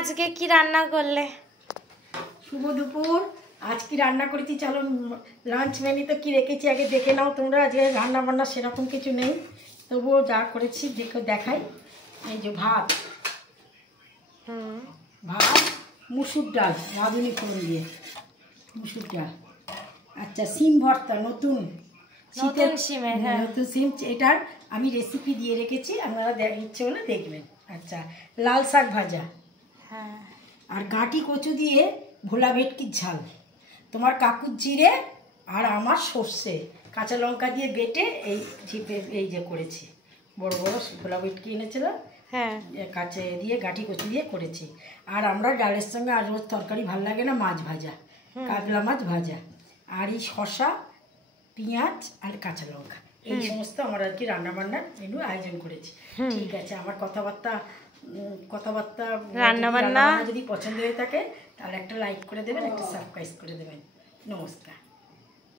আজকে কি রান্না করলে? শুভ দুপুর। আজ কি রান্না করেছি চলো লাঞ্চ মেনুতে কি রেখেছি আগে দেখে নাও তোমরা। আজকে রান্না বান্না সেরকম কিছু নেই, তবুও যা করেছি দেখাই। এই যে ভাত, মুসুর ডাল, রাঁধুনি ফোড়ন দিয়ে মুসুর ডাল। আচ্ছা, সিম ভর্তা, নতুন শীতের সিমের, নতুন সিম, এটার আমি রেসিপি দিয়ে রেখেছি, আপনারা ইচ্ছে হলে দেখবেন। আচ্ছা, লাল শাক ভাজা, হ্যাঁ, আর গাঁটি কচু দিয়ে ভোলা ভেটকির ঝাল, তোমার কাকুর জিরে আর আমার সর্ষে কাঁচা লঙ্কা দিয়ে বেটে এই যে করেছি। বড় বড় ভোলা ভেটকি এনেছিলাম, হ্যাঁ, কাঁচে দিয়ে গাঁটি কচু দিয়ে করেছি। আর আমরা ডালের সঙ্গে আর রোজ তরকারি ভালো লাগে না, মাছ ভাজা, কাতলা মাছ ভাজা, আর এই শসা, পেঁয়াজ আর কাঁচা লঙ্কা, এই সমস্ত আমার আর কি রান্নাবান্নার মেনু আয়োজন করেছি। ঠিক আছে, আমার কথাবার্তা রান্নাবান্না যদি পছন্দ হয়ে থাকে তাহলে একটা লাইক করে দেবেন, একটা সাবস্ক্রাইব করে দেবেন। নমস্কার।